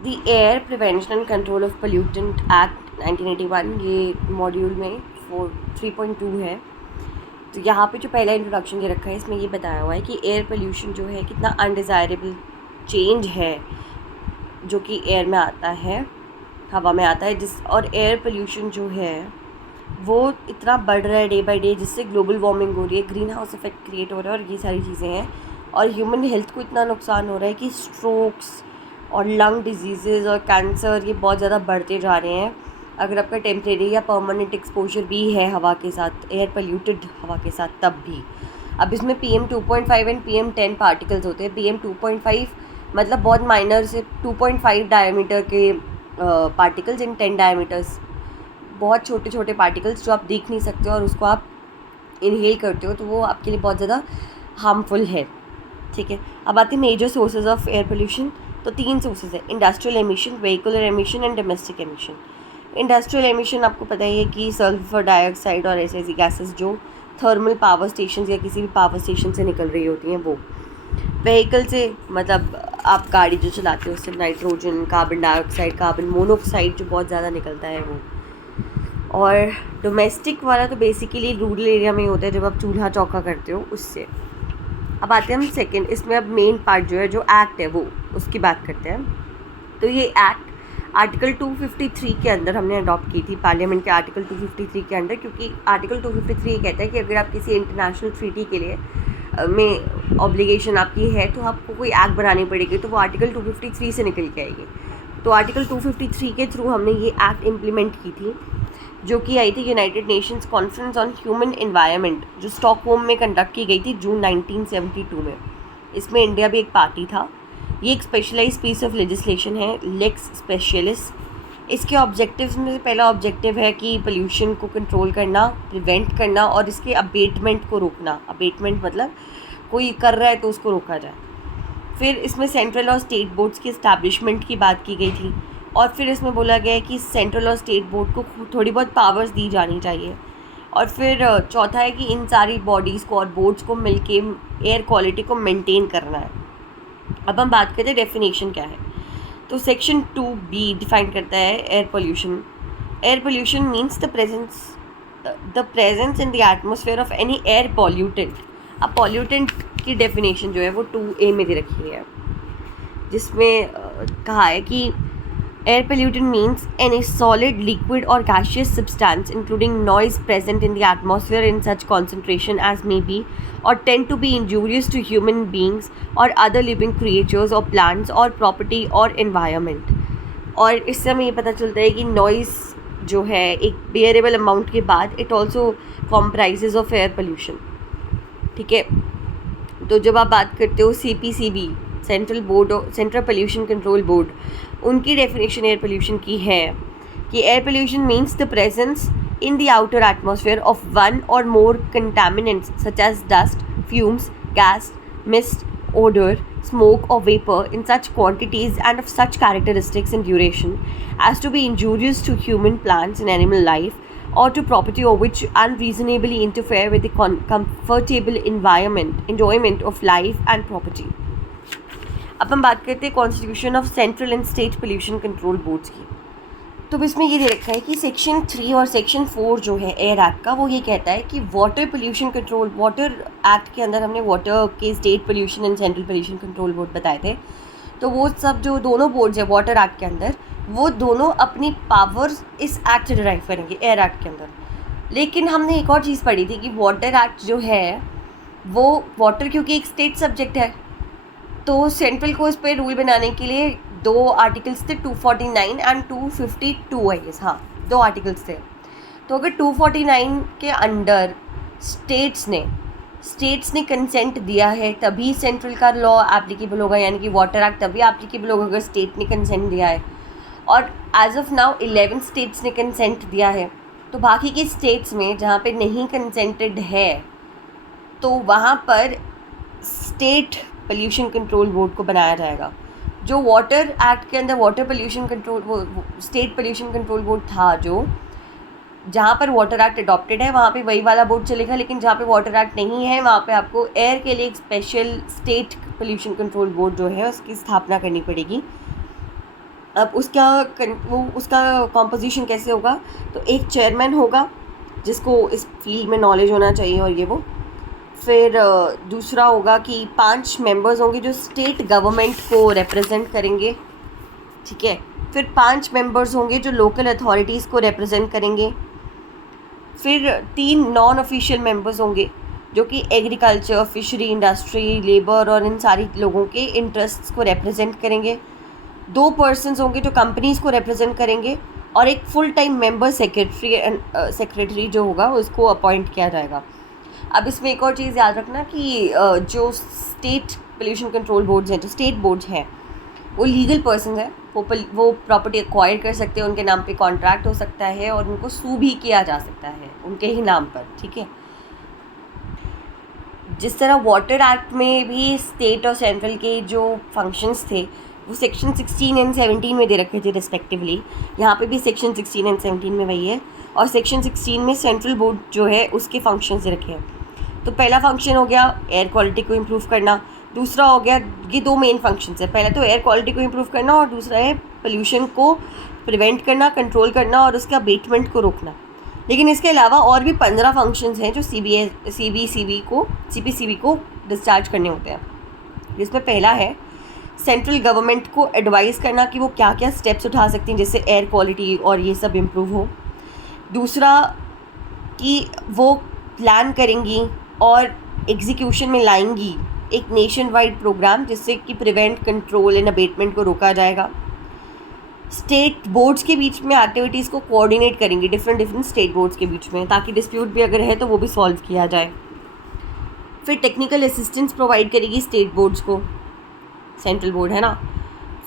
The air prevention and control of pollutant act 1981, ये module में 3.2 है। तो यहाँ पे जो पहला इंट्रोडक्शन दे रखा है इसमें ये बताया हुआ है कि एयर पोल्यूशन जो है कितना अनडिज़ायरेबल चेंज है जो कि एयर में आता है, हवा में आता है, और एयर पोल्यूशन जो है वो इतना बढ़ रहा है डे बाय डे, जिससे ग्लोबल वार्मिंग हो रही है, ग्रीन हाउस इफेक्ट क्रिएट हो रहा है और ये सारी चीज़ें हैं। और ह्यूमन हेल्थ को इतना नुकसान हो रहा है कि स्ट्रोक्स और लंग डिजीज़ेज़ और कैंसर ये बहुत ज़्यादा बढ़ते जा रहे हैं अगर आपका टेम्परेरी या परमानेंट एक्सपोजर भी है हवा के साथ, एयर पोल्यूटेड हवा के साथ, तब भी। अब इसमें PM2.5 एंड PM10 पार्टिकल्स होते हैं। PM2.5 मतलब बहुत माइनर से 2.5 डायमीटर के पार्टिकल्स इन 10 डायमीटर्स, बहुत छोटे छोटे पार्टिकल्स जो आप देख नहीं सकते और उसको आप इनहेल करते हो तो वो आपके लिए बहुत ज़्यादा हार्मफुल है। ठीक है, अब आते हैं major sources of air pollution. तो 3 सोर्सेज है: industrial emission, vehicular emission and domestic emission. Industrial emission आपको पता ही है कि सल्फर डाइऑक्साइड और ऐसी गैसेस जो थर्मल पावर स्टेशन या किसी भी पावर स्टेशन से निकल रही होती हैं वो। व्हीकल से मतलब आप गाड़ी जो चलाते हो उससे nitrogen, carbon dioxide, carbon monoxide जो बहुत ज़्यादा निकलता है वो। और डोमेस्टिक वाला तो बेसिकली रूरल एरिया में ही होता है, जब आप चूल्हा चौका करते हो उससे। अब आते हैं हम सेकंड, इसमें अब मेन पार्ट जो है, जो एक्ट है वो, उसकी बात करते हैं। तो ये एक्ट आर्टिकल 253 के अंदर हमने अडॉप्ट की थी, पार्लियामेंट के आर्टिकल 253 के अंदर, क्योंकि आर्टिकल 253 ये कहता है कि अगर आप किसी इंटरनेशनल ट्रीटी के लिए में ऑब्लिगेशन आपकी है तो आपको कोई एक्ट बनानी पड़ेगी, तो वो आर्टिकल 253 से निकल के आएगी। तो आर्टिकल 253 के थ्रू हमने ये एक्ट इम्प्लीमेंट की थी, जो कि आई थी United Nations conference on human environment, जो स्टॉकहोम में कंडक्ट की गई थी जून 1972 में। इसमें इंडिया भी एक पार्टी था। ये एक स्पेशलाइज पीस ऑफ लेजिस्लेशन है, लेक्स स्पेशलिस। इसके ऑब्जेक्टिव्स में से पहला ऑब्जेक्टिव है कि पोल्यूशन को कंट्रोल करना, प्रिवेंट करना और इसके अबेटमेंट को रोकना। अबेटमेंट मतलब कोई कर रहा है तो उसको रोका जाए। फिर इसमें सेंट्रल और स्टेट बोर्ड्स की इस्टेब्लिशमेंट की बात की गई थी, और फिर इसमें बोला गया है कि सेंट्रल और स्टेट बोर्ड को थोड़ी बहुत पावर्स दी जानी चाहिए। और फिर चौथा है कि इन सारी बॉडीज़ को और बोर्ड्स को मिलके एयर क्वालिटी को मेंटेन करना है। अब हम बात करते हैं डेफिनेशन क्या है। तो सेक्शन 2B डिफाइन करता है air pollution. Air pollution means the presence in the atmosphere of any air pollutant. अब पॉल्यूटेंट की डेफिनेशन जो है वो 2A में दे रखी है, जिसमें कहा है कि air pollutant means any solid, liquid or gaseous substance including noise present in the atmosphere in such concentration as may be or tend to be injurious to human beings or other living creatures or plants or property or environment। और इससे हमें ये पता चलता है कि noise जो है एक बेयरेबल अमाउंट के बाद it also comprises of air pollution. ठीक है, तो जब आप बात करते हो CPCB, central pollution control board, उनकी डेफिनेशन एयर पोल्यूशन की है कि air pollution means the presence in the outer atmosphere of one और more contaminants such as dust, fumes, gas, mist, odor, smoke or vapor in such quantities and of such characteristics and duration as to be injurious to human, plants and animal life or to property or which unreasonably interfere with the comfortable enjoyment of life and property। अब हम बात करते हैं constitution of central and state pollution control boards की। तो इसमें ये दे रखा है कि सेक्शन 3 और सेक्शन 4 जो है एयर एक्ट का, वो ये कहता है कि water pollution control, water act के अंदर हमने वाटर के state pollution and central pollution control board बताए थे। तो वो सब जो दोनों बोर्ड्स है वाटर एक्ट के अंदर, वो दोनों अपनी पावर्स इस एक्ट से डिराइव करेंगे एयर एक्ट के अंदर। लेकिन हमने एक और चीज़ पढ़ी थी कि वाटर एक्ट जो है वो वाटर, क्योंकि एक स्टेट सब्जेक्ट है, तो सेंट्रल को इस पर रूल बनाने के लिए 2 आर्टिकल्स थे, 249 एंड 252 आई गेस, हाँ 2 आर्टिकल्स थे। तो अगर 249 के अंडर स्टेट्स ने कंसेंट दिया है तभी सेंट्रल का लॉ एप्लीकेबल होगा, यानी कि वाटर एक्ट तभी एप्लीकेबल होगा अगर स्टेट ने कंसेंट दिया है। और एज ऑफ नाउ 11 स्टेट्स ने कंसेंट दिया है, तो बाकी के स्टेट्स में जहाँ पे नहीं कंसेंटेड है तो वहाँ पर स्टेट पोल्यूशन कंट्रोल बोर्ड को बनाया जाएगा। जो वाटर एक्ट के अंदर वाटर पोल्यूशन कंट्रोल, वो स्टेट पोल्यूशन कंट्रोल बोर्ड था, जो जहाँ पर वाटर एक्ट अडॉप्टेड है वहाँ पे वही वाला बोर्ड चलेगा, लेकिन जहाँ पे वाटर एक्ट नहीं है वहाँ पे आपको एयर के लिए एक special state pollution control board जो है उसकी स्थापना करनी पड़ेगी। अब उसका कॉम्पोजिशन कैसे होगा, तो एक चेयरमैन होगा जिसको इस फील्ड में नॉलेज होना चाहिए और ये वो। फिर दूसरा होगा कि 5 मेंबर्स होंगे जो स्टेट गवर्नमेंट को रिप्रेजेंट करेंगे, ठीक है। फिर 5 मेंबर्स होंगे जो लोकल अथॉरिटीज़ को रिप्रेजेंट करेंगे। फिर 3 नॉन ऑफिशियल मेंबर्स होंगे जो कि एग्रीकल्चर, फिशरी, इंडस्ट्री, लेबर और इन सारी लोगों के इंटरेस्ट्स को रिप्रेजेंट करेंगे। 2 पर्सन्स होंगे जो कंपनीज़ को रिप्रेजेंट करेंगे, और एक फुल टाइम मेंबर सेक्रेटरी जो होगा उसको अपॉइंट किया जाएगा। अब इसमें एक और चीज़ याद रखना कि जो स्टेट पोल्यूशन कंट्रोल बोर्ड्स हैं, जो स्टेट बोर्ड्स हैं, वो लीगल पर्सन है, वो प्रॉपर्टी एक्वायर कर सकते हैं, उनके नाम पे कॉन्ट्रैक्ट हो सकता है और उनको सू भी किया जा सकता है उनके ही नाम पर, ठीक है। जिस तरह वाटर एक्ट में भी स्टेट और सेंट्रल के जो फंक्शंस थे वो सेक्शन 16 एंड 17 में दे रखे थे रिस्पेक्टिवली, यहाँ पे भी सेक्शन 16 एंड 17 में वही है। और सेक्शन 16 में सेंट्रल बोर्ड जो है उसके फंक्शंस दे रखे हैं। तो पहला फंक्शन हो गया एयर क्वालिटी को इम्प्रूव करना, दूसरा हो गया, ये 2 मेन फंक्शंस है, पहला तो एयर क्वालिटी को इम्प्रूव करना और दूसरा है पोल्यूशन को प्रिवेंट करना, कंट्रोल करना और उसके अबेटमेंट को रोकना। लेकिन इसके अलावा और भी 15 फंक्शंस हैं जो सीपीसीबी को डिस्चार्ज करने होते हैं, जिसमें पहला है सेंट्रल गवर्नमेंट को एडवाइस करना कि वो क्या क्या स्टेप्स उठा सकती हैं जिससे एयर क्वालिटी और ये सब इम्प्रूव हो। दूसरा कि वो प्लान करेंगी और एग्जीक्यूशन में लाएंगी एक नेशन वाइड प्रोग्राम जिससे कि प्रिवेंट, कंट्रोल एंड अबेटमेंट को रोका जाएगा। स्टेट बोर्ड्स के बीच में एक्टिविटीज़ को कोऑर्डिनेट करेंगे डिफरेंट स्टेट बोर्ड्स के बीच में, ताकि डिस्प्यूट भी अगर है तो वो भी सॉल्व किया जाए। फिर टेक्निकल असिस्टेंस प्रोवाइड करेगी स्टेट बोर्ड्स को, सेंट्रल बोर्ड है ना।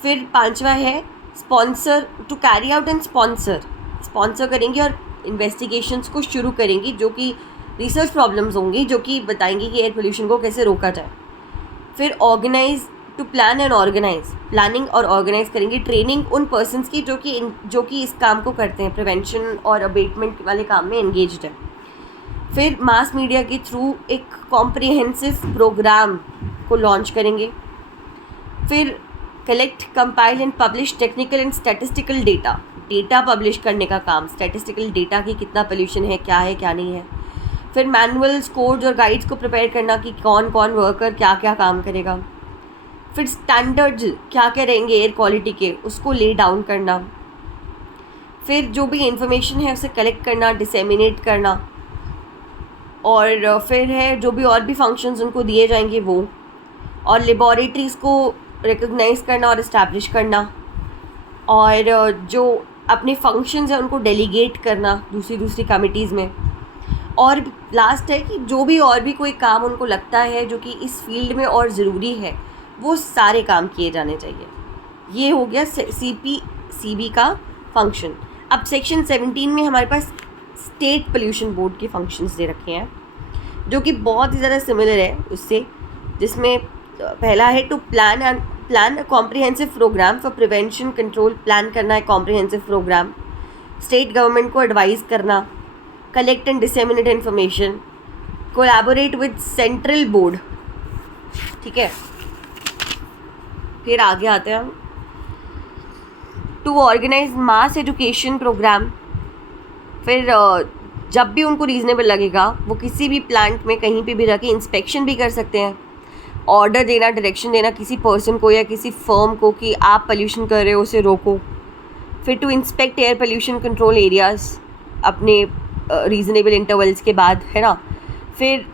फिर 5वां है sponsor to carry out and sponsor करेंगी और इन्वेस्टिगेशंस को शुरू करेंगी जो कि रिसर्च प्रॉब्लम्स होंगी जो कि बताएंगी कि एयर पोल्यूशन को कैसे रोका जाए। फिर organise to plan and planning और ऑर्गेनाइज करेंगी ट्रेनिंग उन पर्सन्स की जो कि इस काम को करते हैं, प्रिवेंशन और अबेटमेंट वाले काम में एंगेज्ड है। फिर मास मीडिया के थ्रू एक कॉम्प्रिहेंसिव प्रोग्राम को लॉन्च करेंगे। फिर collect, compile and publish technical and statistical data publish करने का काम, स्टैटिस्टिकल डेटा की कितना पोल्यूशन है क्या नहीं है। फिर मैनुअल्स, कोड्स और गाइड्स को प्रिपेयर करना कि कौन कौन वर्कर क्या क्या काम करेगा। फिर स्टैंडर्ड्स क्या क्या रहेंगे एयर क्वालिटी के, उसको ले डाउन करना। फिर जो भी इंफॉर्मेशन है उसे कलेक्ट करना, डिसेमिनेट करना। और फिर है जो भी और भी फंक्शंस उनको दिए जाएंगे वो, और लेबॉरेटरीज़ को रिकॉग्नाइज करना और इस्टेब्लिश करना, और जो अपने फंक्शंस हैं उनको डेलीगेट करना दूसरी कमिटीज़ में। और लास्ट है कि जो भी और भी कोई काम उनको लगता है जो कि इस फील्ड में और ज़रूरी है वो सारे काम किए जाने चाहिए। ये हो गया सीपीसीबी का फंक्शन। अब सेक्शन 17 में हमारे पास स्टेट पोल्यूशन बोर्ड के फंक्शंस दे रखे हैं जो कि बहुत ही ज़्यादा सिमिलर है उससे, जिसमें पहला है to plan comprehensive programme for prevention control, plan करना है कॉम्प्रिहेंसिव प्रोग्राम। स्टेट गवर्नमेंट को एडवाइस करना, collect and disseminate information, collaborate with central board, ठीक है। फिर आगे आते हैं हम to organise mass education programme. फिर जब भी उनको रीज़नेबल लगेगा वो किसी भी प्लांट में कहीं पे भी रह के इंस्पेक्शन भी कर सकते हैं, ऑर्डर देना, डायरेक्शन देना किसी पर्सन को या किसी फर्म को कि आप पोल्यूशन कर रहे हो उसे रोको। फिर to inspect air pollution control areas अपने रीज़नेबल इंटरवल्स के बाद, है ना। फिर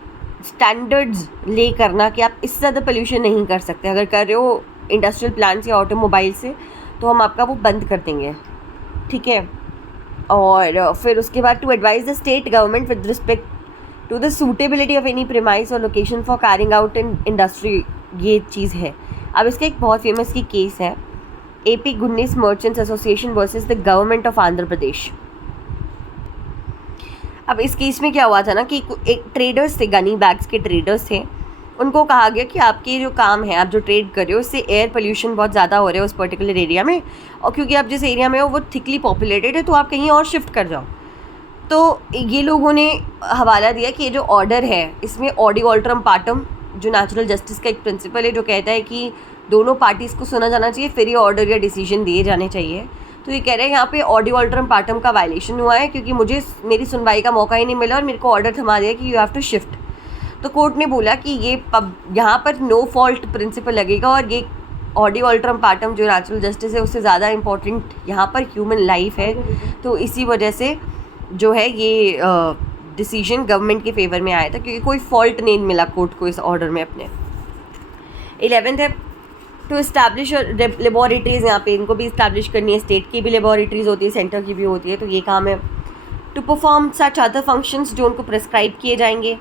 स्टैंडर्ड्स ले करना कि आप इससे ज़्यादा पोल्यूशन नहीं कर सकते, अगर कर रहे हो इंडस्ट्रियल प्लांट या ऑटोमोबाइल से तो हम आपका वो बंद कर देंगे, ठीक है। और फिर उसके बाद to advise the state government with respect to the suitability of any premise और location for carrying out in industry, ये चीज़ है। अब इसका एक बहुत फेमस की केस है AP gunnies merchants association versus the government of Andhra Pradesh. अब इस केस में क्या हुआ था ना कि एक ट्रेडर्स थे, गनी बैग्स के ट्रेडर्स थे, उनको कहा गया कि आपके जो काम है, आप जो ट्रेड कर रहे हो उससे एयर पोल्यूशन बहुत ज़्यादा हो रहा है उस पर्टिकुलर एरिया में, और क्योंकि आप जिस एरिया में हो वो थिकली पॉपुलेटेड है तो आप कहीं और शिफ्ट कर जाओ। तो ये लोगों ने हवाला दिया कि ये जो ऑर्डर है इसमें ऑडियो ऑल्ट्रम पार्टम, जो नेचुरल जस्टिस का एक प्रिंसिपल है जो कहता है कि दोनों पार्टीज़ को सुना जाना चाहिए, फिर ये ऑर्डर या डिसीजन दिए जाने चाहिए। तो ये कह रहे हैं यहाँ पे ऑडियो अल्टरम पार्टम का वायलेशन हुआ है क्योंकि मुझे मेरी सुनवाई का मौका ही नहीं मिला और मेरे को ऑर्डर थमा दिया कि यू हैव टू शिफ्ट। तो कोर्ट ने बोला कि ये यहाँ पर नो फॉल्ट प्रिंसिपल लगेगा और ये ऑडियो अल्टरम पार्टम जो नेचुरल जस्टिस है उससे ज़्यादा इम्पोर्टेंट यहाँ पर ह्यूमन लाइफ है। तो इसी वजह से जो है ये डिसीजन गवर्नमेंट के फेवर में आया था क्योंकि कोई फॉल्ट नहीं मिला कोर्ट को इस ऑर्डर में अपने। 11th है टू इस्टेब्लिश लेबॉरेटरीज़, यहाँ पे इनको भी इस्टेब्लिश करनी है, स्टेट की भी लेबॉरेटरीज़ होती है, सेंटर की भी होती है, तो ये काम है। To perform such other functions जो उनको प्रिस्क्राइब किए जाएंगे,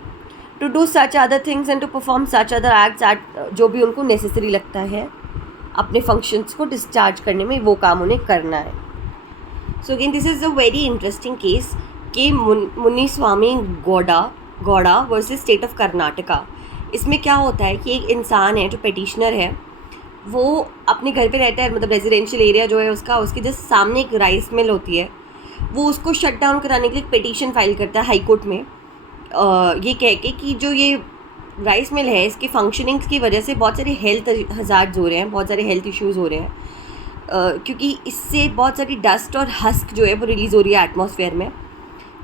to do such other things and to perform such other acts जो भी उनको नेसेसरी लगता है अपने फंक्शंस को डिस्चार्ज करने में, वो काम उन्हें करना है। So again this is a very interesting case कि Muniswamy Gowda versus state of Karnataka. इसमें क्या होता है कि एक इंसान है जो पेटिशनर है, वो अपने घर पे रहता है, मतलब रेजिडेंशियल एरिया जो है उसका, उसके जस्ट सामने एक राइस मिल होती है, वो उसको शट डाउन कराने के लिए एक पिटीशन फाइल करता है हाई कोर्ट में, ये कह के कि जो ये राइस मिल है इसके फंक्शनिंग्स की वजह से बहुत सारे हेल्थ हज़ार्ड्स हो रहे हैं, बहुत सारे हेल्थ इश्यूज़ हो रहे हैं, क्योंकि इससे बहुत सारी डस्ट और हस्क जो है वो रिलीज़ हो रही है एटमॉस्फेयर में,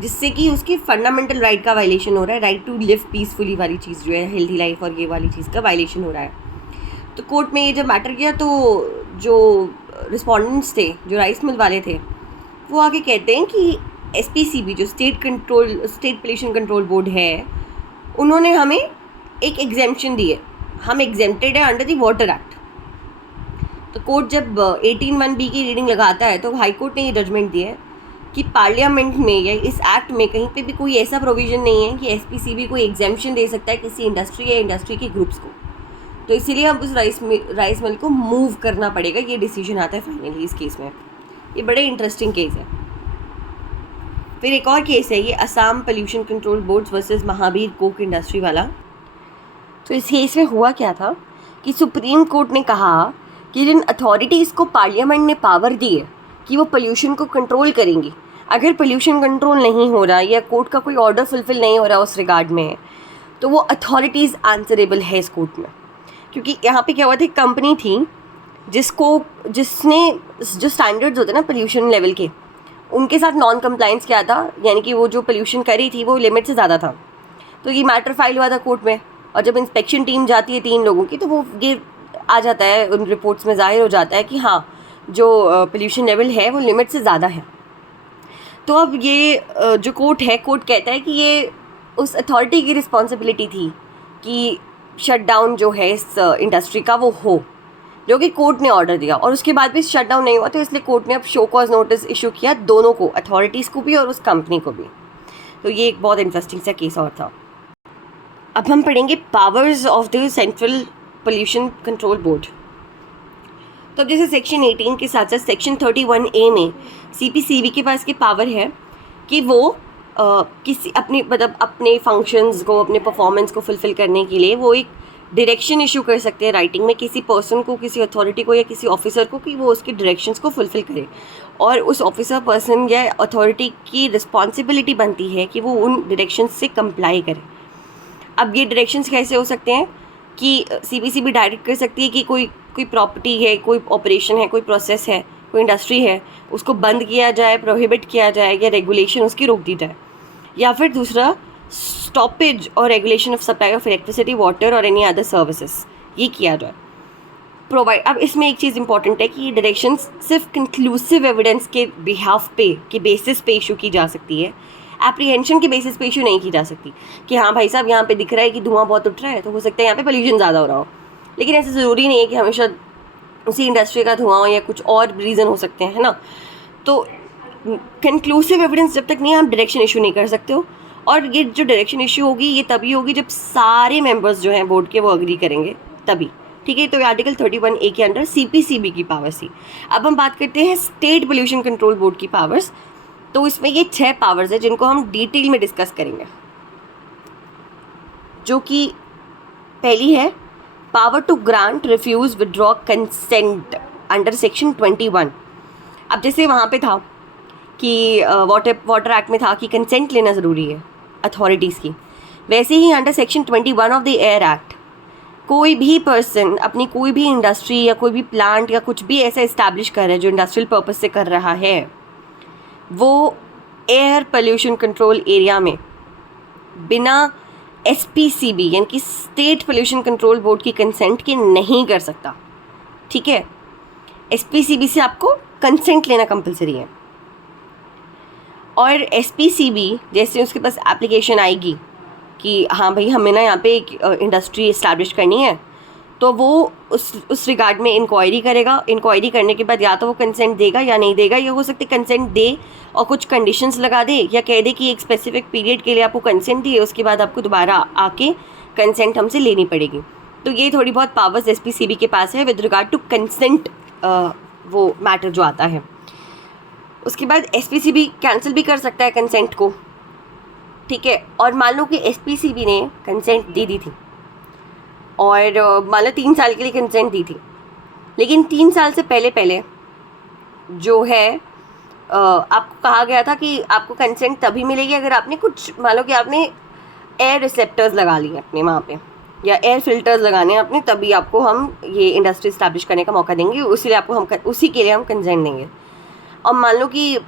जिससे कि उसकी फंडामेंटल राइट का वायलेशन हो रहा है, राइट टू लिव पीसफुली वाली चीज़ जो है, हेल्थी लाइफ और ये वाली चीज़ का वायलेशन हो रहा है। तो कोर्ट में ये जब मैटर किया तो जो रिस्पोंडेंट्स थे, जो राइस मिल वाले थे, वो आगे कहते हैं कि SPCB जो स्टेट पोल्यूशन कंट्रोल बोर्ड है, उन्होंने हमें एक एग्जेम्पशन दी है, हम एग्जेम्प्टेड है अंडर द वाटर एक्ट। तो कोर्ट जब 18(1)B की रीडिंग लगाता है तो हाई कोर्ट ने ये जजमेंट दिया है कि पार्लियामेंट में या इस एक्ट में कहीं पे भी कोई ऐसा प्रोविज़न नहीं है कि SPCB कोई एग्जेम्पशन दे सकता है किसी इंडस्ट्री या इंडस्ट्री के ग्रुप्स को। तो इसीलिए अब उस राइस मिल को मूव करना पड़ेगा, ये डिसीजन आता है फाइनली इस केस में। ये बड़े इंटरेस्टिंग केस है। फिर एक और केस है, ये Assam pollution control board versus Mahavir Coke industry वाला। तो इस केस में हुआ क्या था कि सुप्रीम कोर्ट ने कहा कि जिन अथॉरिटीज़ को पार्लियामेंट ने पावर दी है कि वो पोल्यूशन को कंट्रोल करेंगी, अगर पोल्यूशन कंट्रोल नहीं हो रहा या कोर्ट का कोई ऑर्डर फुलफिल नहीं हो रहा उस रिगार्ड में, तो वो अथॉरिटीज़ आंसरेबल है इस कोर्ट में। क्योंकि यहाँ पे क्या हुआ था, एक कंपनी थी जिसने जो स्टैंडर्ड्स होते हैं ना पोल्यूशन लेवल के, उनके साथ नॉन कंप्लाइंस किया था, यानी कि वो जो पोल्यूशन करी थी वो लिमिट से ज़्यादा था। तो ये मैटर फाइल हुआ था कोर्ट में, और जब इंस्पेक्शन टीम जाती है 3 लोगों की, तो वो ये आ जाता है, उन रिपोर्ट्स में ज़ाहिर हो जाता है कि हाँ जो पोल्यूशन लेवल है वो लिमिट से ज़्यादा है। तो अब ये जो कोर्ट है, कोर्ट कहता है कि ये उस अथॉरिटी की रिस्पॉन्सिबिलिटी थी कि शट डाउन जो है इस इंडस्ट्री का वो हो, जो कि कोर्ट ने ऑर्डर दिया, और उसके बाद भी शट डाउन नहीं हुआ, तो इसलिए कोर्ट ने अब शो कॉज नोटिस इशू किया दोनों को, अथॉरिटीज़ को भी और उस कंपनी को भी। तो ये एक बहुत इंटरेस्टिंग सा केस और था। अब हम पढ़ेंगे powers of the central pollution control board. तो अब जैसे सेक्शन 18 के साथ साथ सेक्शन 31A में CPCB के पास की पावर है कि वो किसी अपने फंक्शंस को, अपने परफॉर्मेंस को फुलफ़िल करने के लिए वो एक डायरेक्शन इशू कर सकते हैं राइटिंग में किसी पर्सन को, किसी अथॉरिटी को या किसी ऑफिसर को, कि वो उसके डायरेक्शंस को फुलफ़िल करे, और उस ऑफिसर, पर्सन या अथॉरिटी की रिस्पॉन्सिबिलिटी बनती है कि वो उन डायरेक्शंस से कंप्लाई करे। अब ये डायरेक्शंस कैसे हो सकते हैं कि CPCB डायरेक्ट कर सकती है कि कोई प्रॉपर्टी है, कोई ऑपरेशन है, कोई प्रोसेस है, कोई इंडस्ट्री है, उसको बंद किया जाए, प्रोहिबिट किया जाए, या रेगुलेशन उसकी रोक दी जाए, या फिर दूसरा स्टॉपेज और regulation of supply of electricity, water और एनी अदर सर्विसेज, ये किया जाए, प्रोवाइड। अब इसमें एक चीज़ इंपॉर्टेंट है कि ये डायरेक्शंस सिर्फ कंक्लूसिव एविडेंस के बिहाफ पे, के बेसिस पे इशू की जा सकती है, एप्रीहेंशन के बेसिस पे इशू नहीं की जा सकती कि हाँ भाई साहब यहाँ पे दिख रहा है कि धुआं बहुत उठ रहा है, तो हो सकता है यहाँ पे पोल्यूशन ज़्यादा हो रहा हो, लेकिन ऐसा ज़रूरी नहीं है कि हमेशा उसी इंडस्ट्री का धुआं हो, या कुछ और रीज़न हो सकते हैं, है ना। तो कंक्लूसिव एविडेंस जब तक नहीं, आप डायरेक्शन इशू नहीं कर सकते हो, और ये जो डायरेक्शन इशू होगी ये तभी होगी जब सारे मेंबर्स जो हैं बोर्ड के वो अग्री करेंगे तभी, ठीक है। तो आर्टिकल 31A के अंडर CPCB की पावर्स थी। अब हम बात करते हैं स्टेट पोल्यूशन कंट्रोल बोर्ड की पावर्स। तो इसमें ये 6 पावर्स है जिनको हम डिटेल में डिस्कस करेंगे, जो कि पहली है power to grant, refuse, withdraw consent under section 21। अब जैसे वहाँ पे था कि वाटर एक्ट में था कि कंसेंट लेना ज़रूरी है अथॉरिटीज़ की, वैसे ही under section 21 of the air act कोई भी पर्सन अपनी कोई भी इंडस्ट्री या कोई भी प्लांट या कुछ भी ऐसा इस्टेब्लिश कर रहा है जो इंडस्ट्रियल पर्पस से कर रहा है, वो एयर पोल्यूशन कंट्रोल एरिया में बिना SPCB यानी कि स्टेट पोल्यूशन कंट्रोल बोर्ड की कंसेंट के नहीं कर सकता। ठीक है, SPCB से आपको कंसेंट लेना कंपलसरी है। और SPCB जैसे उसके पास एप्लीकेशन आएगी कि हाँ भाई हमें ना यहाँ पे एक इंडस्ट्री इस्टेब्लिश करनी है, तो वो उस रिगार्ड में इंक्वायरी करेगा। इंक्वायरी करने के बाद या तो वो कंसेंट देगा या नहीं देगा, या हो सकता है कंसेंट दे और कुछ कंडीशंस लगा दे, या कह दे कि एक स्पेसिफिक पीरियड के लिए आपको कंसेंट दिए, उसके बाद आपको दोबारा आके कंसेंट हमसे लेनी पड़ेगी। तो ये थोड़ी बहुत पावर्स SPCB के पास है विद रिगार्ड टू कंसेंट, वो मैटर जो आता है। उसके बाद SPCB कैंसिल भी कर सकता है कंसेंट को। ठीक है, और मान लो कि SPCB ने कंसेंट दे दी थी और मान लो 3 साल के लिए कंसेंट दी थी, लेकिन 3 साल से पहले जो है आपको कहा गया था कि आपको कंसेंट तभी मिलेगी अगर आपने कुछ, मान लो कि आपने एयर रिसेप्टर्स लगा लिए अपने वहाँ पे, या एयर फिल्टर्स लगाने हैं अपने, तभी आपको हम ये इंडस्ट्री इस्टेब्लिश करने का मौका देंगे, उसी के लिए हम कंसेंट देंगे। और मान लो कि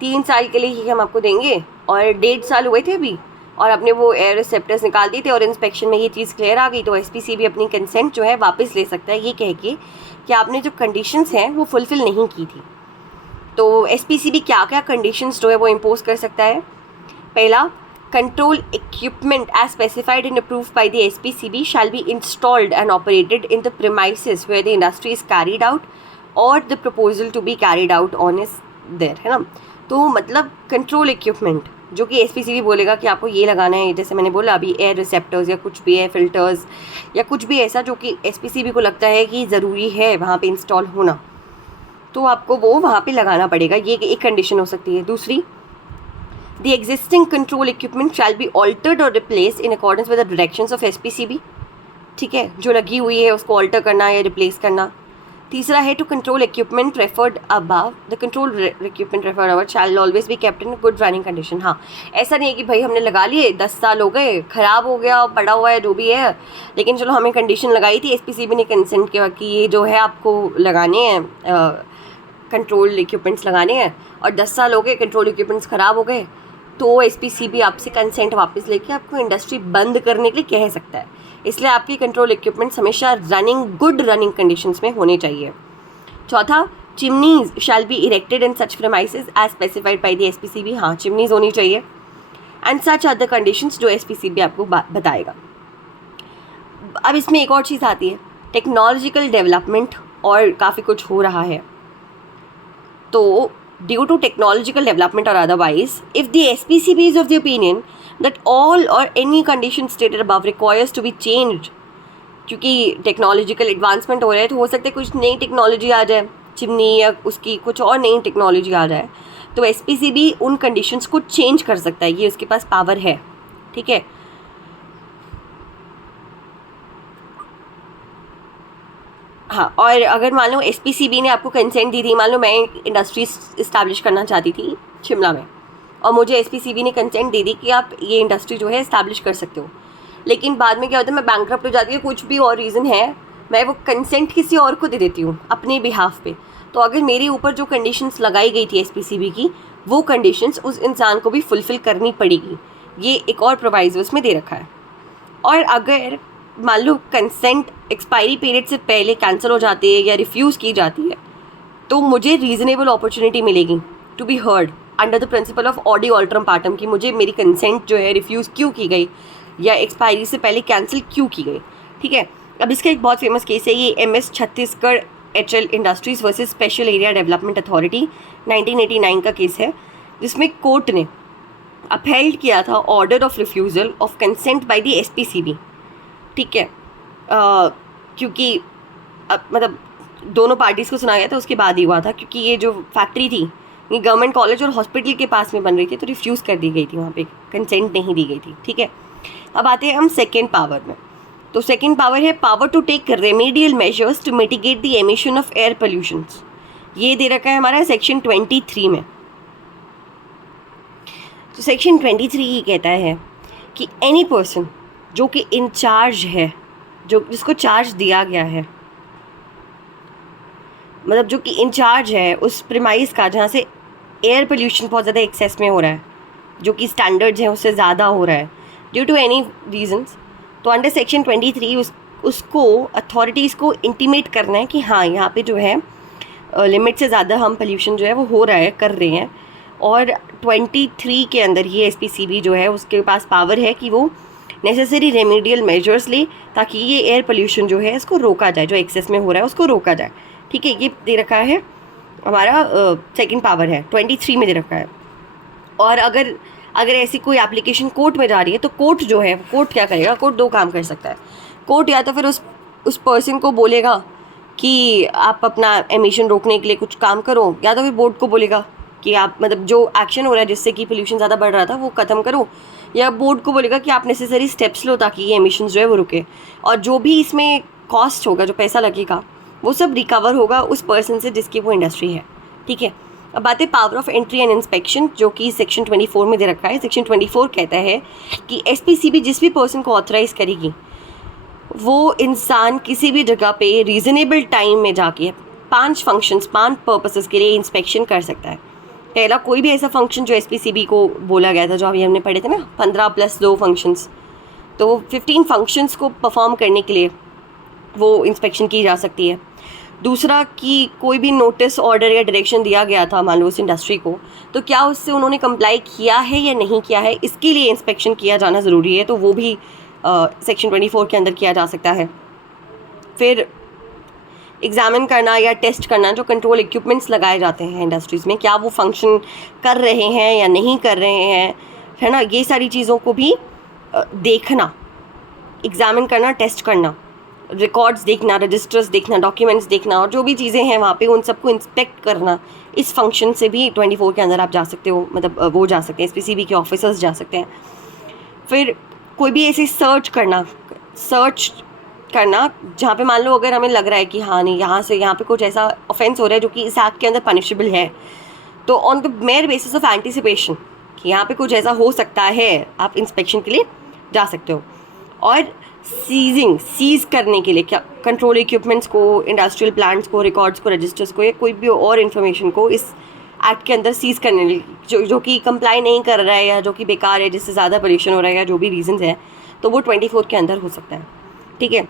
3 साल के लिए ही हम आपको देंगे और 1.5 साल हुए थे अभी, और आपने वो एयर रिसेप्टर्स निकाल दिए थे और इंस्पेक्शन में ये चीज़ क्लियर आ गई, तो SPCB अपनी कंसेंट जो है वापस ले सकता है, ये कह के कि आपने जो कंडीशंस हैं वो फुलफ़िल नहीं की थी। तो SPCB क्या क्या कंडीशंस जो है वो इम्पोज कर सकता है। पहला, control equipment as specified and approved by the SPCB shall be installed and operated in the premises where the industry is carried out और the proposal to be carried out on is there, है ना। तो मतलब control equipment जो कि SPCB बोलेगा कि आपको ये लगाना है, जैसे मैंने बोला अभी एयर रिसेप्टर्स या कुछ भी एयर फिल्टर्स या कुछ भी ऐसा जो कि SPCB को लगता है कि ज़रूरी है वहाँ पे इंस्टॉल होना, तो आपको वो वहाँ पे लगाना पड़ेगा। ये एक कंडीशन हो सकती है। दूसरी, the existing control equipment shall be altered और replace in accordance with the directions of SPCB। ठीक है, जो लगी हुई है उसको ऑल्टर करना या रिप्लेस करना। तीसरा है, to control equipment referred above, the control equipment referred above shall always be kept in good running condition. हाँ, ऐसा नहीं है कि भाई हमने लगा लिए 10 साल हो गए, ख़राब हो गया, पड़ा हुआ है, जो भी है, लेकिन चलो हमें कंडीशन लगाई थी SPCB ने कंसेंट किया कि ये जो है आपको लगाने हैं, कंट्रोल इक्विपमेंट्स लगाने हैं, और 10 साल हो गए, कंट्रोल इक्विपमेंट्स ख़राब हो गए, तो SPCB आपसे कंसेंट वापस लेके आपको इंडस्ट्री बंद करने के लिए कह सकता है। इसलिए आपकी कंट्रोल इक्विपमेंट्स हमेशा गुड रनिंग कंडीशंस में होने चाहिए। चौथा, chimneys shall be erected in such premises as specified by the SPCB। हाँ, चिमनीज होनी चाहिए एंड सच अदर कंडीशंस जो SPCB आपको बताएगा। अब इसमें एक और चीज़ आती है, टेक्नोलॉजिकल डेवलपमेंट, और काफ़ी कुछ हो रहा है। तो due to technological development or otherwise, if the SPCB is of the opinion that all or any condition stated above requires to be changed, क्योंकि टेक्नोलॉजिकल एडवांसमेंट हो रहा है, तो हो सकता है कुछ नई टेक्नोलॉजी आ जाए, चिमनी या उसकी कुछ और नई टेक्नोलॉजी आ जाए, तो SPCB उन कंडीशंस को चेंज कर सकता है, ये उसके पास पावर है। ठीक है, हाँ, और अगर मान लो SPCB ने आपको कंसेंट दी थी, मान लो मैं इंडस्ट्री इस्टेब्लिश करना चाहती थी शिमला में, और मुझे SPCB ने कंसेंट दे दी कि आप ये इंडस्ट्री जो है इस्टेब्लिश कर सकते हो, लेकिन बाद में क्या होता है, मैं बैंकक्रप्ट हो जाती है, कुछ भी और रीज़न है, मैं वो कंसेंट किसी और को दे देती हूँ अपने बिहाफ पे, तो अगर मेरे ऊपर जो कंडीशंस लगाई गई थी SPCB की, वो कंडीशंस उस इंसान को भी फुलफ़िल करनी पड़ेगी। ये एक और प्रोवाइज़ो उसमें दे रखा है। और अगर मान लो कंसेंट एक्सपायरी पीरियड से पहले कैंसिल हो जाती है या रिफ्यूज़ की जाती है, तो मुझे रीज़नेबल अपॉर्चुनिटी मिलेगी to be heard under the principle of audi alteram partem, कि मुझे मेरी कंसेंट जो है रिफ्यूज़ क्यों की गई या एक्सपायरी से पहले कैंसिल क्यों की गई। ठीक है, अब इसका एक बहुत फेमस केस है, ये MS Chhattisgarh HL industries versus special area development authority 1989 का केस है, जिसमें कोर्ट ने अपहेल्ड किया था order of refusal of consent bye the SPCB। ठीक है, क्योंकि मतलब दोनों पार्टीज़ को सुनाया गया था, उसके बाद ही हुआ था, क्योंकि ये जो फैक्ट्री थी ये गवर्नमेंट कॉलेज और हॉस्पिटल के पास में बन रही थी, तो रिफ्यूज़ कर दी गई थी, वहाँ पे कंसेंट नहीं दी गई थी। ठीक है, अब आते हैं हम सेकेंड पावर में। तो सेकेंड पावर है power to take remedial measures to mitigate the emission of air pollutions. ये दे रखा है हमारा सेक्शन 23 में। तो सेक्शन 23 ये कहता है कि एनी पर्सन जो कि इंचार्ज है जो जिसको चार्ज दिया गया है, मतलब जो कि इंचार्ज है उस प्रीमाइस का जहाँ से एयर पोल्यूशन बहुत ज़्यादा एक्सेस में हो रहा है, जो कि स्टैंडर्ड्स हैं उससे ज़्यादा हो रहा है ड्यू टू एनी रीजंस, तो अंडर सेक्शन 23 उसको अथॉरिटीज़ को इंटीमेट करना है कि हाँ यहाँ पे जो है लिमिट से ज़्यादा हम पोल्यूशन जो है वो हो रहा है, कर रहे हैं। और 23 के अंदर ये SPCB जो है उसके पास पावर है कि वो नेसेसरी रेमेडियल मेजर्स ले ताकि ये एयर पोल्यूशन जो है इसको रोका जाए, जो एक्सेस में हो रहा है उसको रोका जाए। ठीक है, ये दे रखा है हमारा सेकंड पावर है, 23 में दे रखा है। और अगर ऐसी कोई एप्लीकेशन कोर्ट में जा रही है तो कोर्ट जो है, कोर्ट क्या करेगा, कोर्ट दो काम कर सकता है। कोर्ट या तो फिर उस पर्सन को बोलेगा कि आप अपना एमिशन रोकने के लिए कुछ काम करो, या तो फिर बोर्ड को बोलेगा कि आप मतलब जो एक्शन हो रहा है जिससे कि पोल्यूशन ज़्यादा बढ़ रहा था वो ख़त्म करो, या बोर्ड को बोलेगा कि आप नेसेसरी स्टेप्स लो ताकि ये एमिशन जो है वो रुके। और जो भी इसमें कॉस्ट होगा, जो पैसा लगेगा, वो सब रिकवर होगा उस पर्सन से जिसकी वो इंडस्ट्री है। ठीक है, अब बात है power of entry and inspection, जो कि सेक्शन 24 में दे रखा है। सेक्शन 24 कहता है कि SPCB जिस भी पर्सन को ऑथराइज़ करेगी वो इंसान किसी भी जगह पे रीज़नेबल टाइम में जाके 5 पर्पसेस के लिए इंस्पेक्शन कर सकता है। पहला, कोई भी ऐसा फंक्शन जो SPCB को बोला गया था, जो अभी हमने पढ़े थे ना 15 + 2 फंक्शंस, तो वो 15 फंक्शंस को परफॉर्म करने के लिए वो इंस्पेक्शन की जा सकती है। दूसरा कि कोई भी नोटिस, ऑर्डर या डायरेक्शन दिया गया था मान लो उस इंडस्ट्री को, तो क्या उससे उन्होंने कंप्लाई किया है या नहीं किया है, इसके लिए इंस्पेक्शन किया जाना ज़रूरी है, तो वो भी सेक्शन 24 के अंदर किया जा सकता है। फिर एग्ज़ामिन करना या टेस्ट करना जो कंट्रोल इक्विपमेंट्स लगाए जाते हैं इंडस्ट्रीज़ में, क्या वो फंक्शन कर रहे हैं या नहीं कर रहे हैं, है ना, ये सारी चीज़ों को भी देखना, एग्ज़ामिन करना, टेस्ट करना, रिकॉर्ड्स देखना, रजिस्टर्स देखना, डॉक्यूमेंट्स देखना, और जो भी चीज़ें हैं वहाँ पे उन सबको इंस्पेक्ट करना। इस फंक्शन से भी 24 के अंदर आप जा सकते हो, मतलब वो जा सकते हैं, SPCB के ऑफिसर्स जा सकते हैं। फिर कोई भी ऐसे सर्च करना जहाँ पे मान लो अगर हमें लग रहा है कि हाँ नहीं यहाँ पे कुछ ऐसा ऑफेंस हो रहा है जो कि इस एक्ट के अंदर पनिशेबल है, तो on the mayor basis of anticipation कि यहाँ पे कुछ ऐसा हो सकता है, आप इंस्पेक्शन के लिए जा सकते हो। और सीज़ करने के लिए क्या, कंट्रोल इक्विपमेंट्स को, इंडस्ट्रियल प्लांट्स को, रिकॉर्ड्स को, रजिस्टर्स को, या कोई भी और इन्फॉर्मेशन को इस एक्ट के अंदर सीज़ करने के लिए जो कि कंप्लाई नहीं कर रहा है या जो कि बेकार है, जिससे ज़्यादा पोल्यूशन हो रहा है या जो भी रीजंस है, तो वो 24 के अंदर हो सकता है। ठीक है,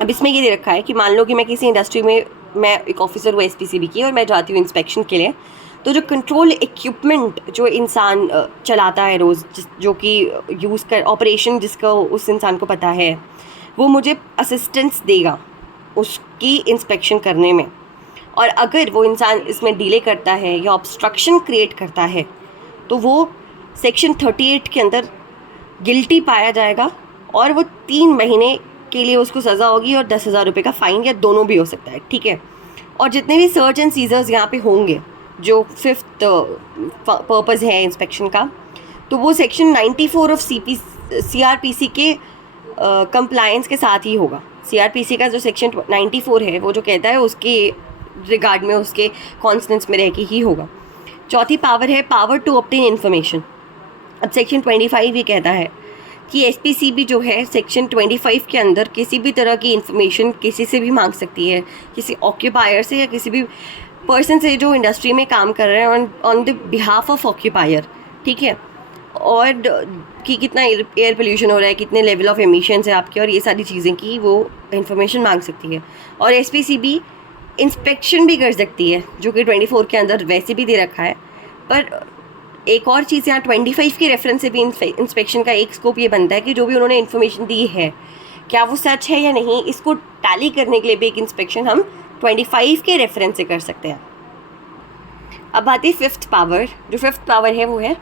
अब इसमें ये दे रखा है कि मान लो कि मैं किसी इंडस्ट्री में, मैं एक ऑफिसर हूँ SPCB की और मैं जाती हूँ इंस्पेक्शन के लिए, तो जो कंट्रोल इक्विपमेंट जो इंसान चलाता है रोज़, जो कि यूज़ कर ऑपरेशन जिसका उस इंसान को पता है, वो मुझे असिस्टेंस देगा उसकी इंस्पेक्शन करने में। और अगर वो इंसान इसमें डिले करता है या ऑब्स्ट्रक्शन क्रिएट करता है तो वो सेक्शन 38 के अंदर गिल्टी पाया जाएगा और वो 3 महीने के लिए उसको सज़ा होगी और 10,000 रुपये का फ़ाइन, या दोनों भी हो सकता है। ठीक है, और जितने भी सर्च एंड सीजर्स यहाँ पे होंगे, जो 5th पर्पज़ है इंस्पेक्शन का, तो वो सेक्शन 94 ऑफ CRPC के कंप्लायंस के साथ ही होगा। CRPC का जो सेक्शन 94 है वो जो कहता है उसके रिगार्ड में, उसके कॉन्स्टेंस में रह के ही होगा। चौथी पावर है पावर टू ऑब्टेन इन्फॉर्मेशन। अब सेक्शन 25 ये कहता है कि SPCB जो है सेक्शन 25 के अंदर किसी भी तरह की इन्फॉर्मेशन किसी से भी मांग सकती है, किसी ऑक्यूपायर से या किसी भी पर्सन से जो इंडस्ट्री में काम कर रहे हैं on the behalf of occupier. ठीक है, और कि कितना एयर पोल्यूशन हो रहा है, कितने लेवल ऑफ एमिशंस है आपके, और ये सारी चीज़ें की वो इन्फॉर्मेशन मांग सकती है। और SPCB इंस्पेक्शन भी कर सकती है, जो कि 24 के अंदर वैसे भी दे रखा है। पर एक और चीज़ यहाँ 25 के रेफरेंस से भी इंस्पेक्शन का एक स्कोप ये बनता है कि जो भी उन्होंने इन्फॉर्मेशन दी है क्या वो सच है या नहीं, इसको टैली करने के लिए भी एक इंस्पेक्शन हम 25 के रेफरेंस से कर सकते हैं। अब आती है 5th पावर। जो 5th पावर है वो है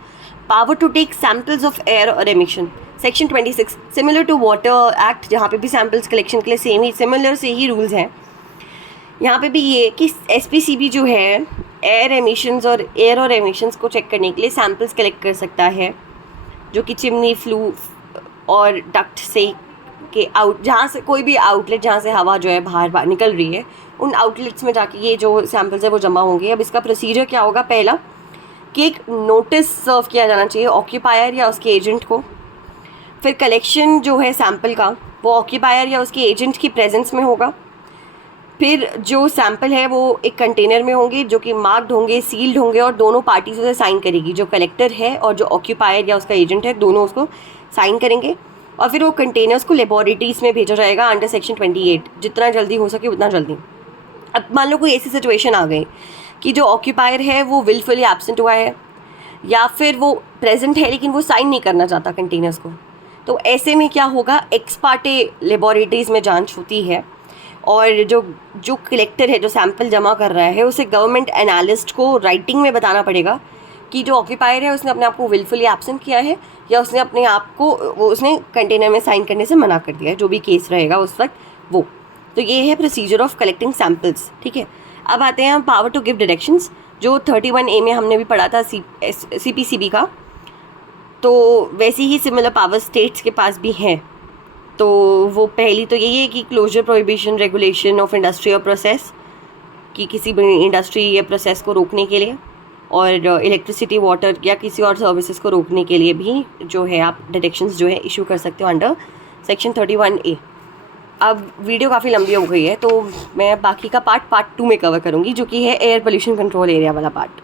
power to take samples of air और emission. Section 26 similar to water act, जहाँ पे भी सैम्पल्स कलेक्शन के लिए सिमिलर से ही रूल्स हैं। यहाँ पे भी ये कि SPCB जो है एयर और एमिशंस को चेक करने के लिए सैम्पल्स कलेक्ट कर सकता है, जो कि चिमनी, फ्लू और डक्ट से के जहाँ से कोई भी आउटलेट जहाँ से हवा जो है बाहर निकल रही है, उन आउटलेट्स में जाके ये जो सैम्पल्स है वो जमा होंगे। अब इसका प्रोसीजर क्या होगा, पहला कि एक नोटिस सर्व किया जाना चाहिए ऑक्यूपायर या उसके एजेंट को। फिर कलेक्शन जो है सैम्पल का वो ऑक्यूपायर या उसके एजेंट की प्रेजेंस में होगा। फिर जो सैम्पल है वो एक कंटेनर में होंगे जो कि मार्क्ड होंगे, सील्ड होंगे और दोनों पार्टीज उसे साइन करेगी, जो कलेक्टर है और जो ऑक्यूपायर या उसका एजेंट है, दोनों उसको साइन करेंगे। और फिर वो कंटेनर्स को लेबॉरेटरीज़ में भेजा जाएगा अंडर सेक्शन 28, जितना जल्दी हो सके उतना जल्दी। अब मान लो कोई ऐसी सिचुएशन आ गई कि जो ऑक्यूपायर है वो विलफुली एब्सेंट हुआ है या फिर वो प्रेजेंट है लेकिन वो साइन नहीं करना चाहता कंटेनर्स को, तो ऐसे में क्या होगा, एक्स पार्टे लेबॉरेटरीज़ में जांच होती है और जो कलेक्टर है, जो सैंपल जमा कर रहा है, उसे गवर्नमेंट एनालिस्ट को राइटिंग में बताना पड़ेगा कि जो ऑक्यूपायर है उसने अपने आप को विलफुली एब्सेंट किया है या उसने अपने आप को उसने कंटेनर में साइन करने से मना कर दिया है, जो भी केस रहेगा उस वक्त वो। तो ये है प्रोसीजर ऑफ कलेक्टिंग सैम्पल्स, ठीक है। अब आते हैं हम पावर टू गिव डायरेक्शंस, जो 31A में हमने भी पढ़ा था CPCB का। तो वैसी ही सिमिलर पावर स्टेट्स के पास भी हैं। तो वो पहली तो यही है कि closure prohibition regulation of industry और प्रोसेस, कि किसी भी इंडस्ट्री या प्रोसेस को रोकने के लिए, और इलेक्ट्रिसिटी, वाटर या किसी और सर्विसेज को रोकने के लिए भी जो है आप डायरेक्शंस जो है इशू कर सकते हो अंडर सेक्शन 31A। अब वीडियो काफ़ी लंबी हो गई है तो मैं बाकी का पार्ट 2 में कवर करूँगी, जो कि है एयर पोल्यूशन कंट्रोल एरिया वाला पार्ट।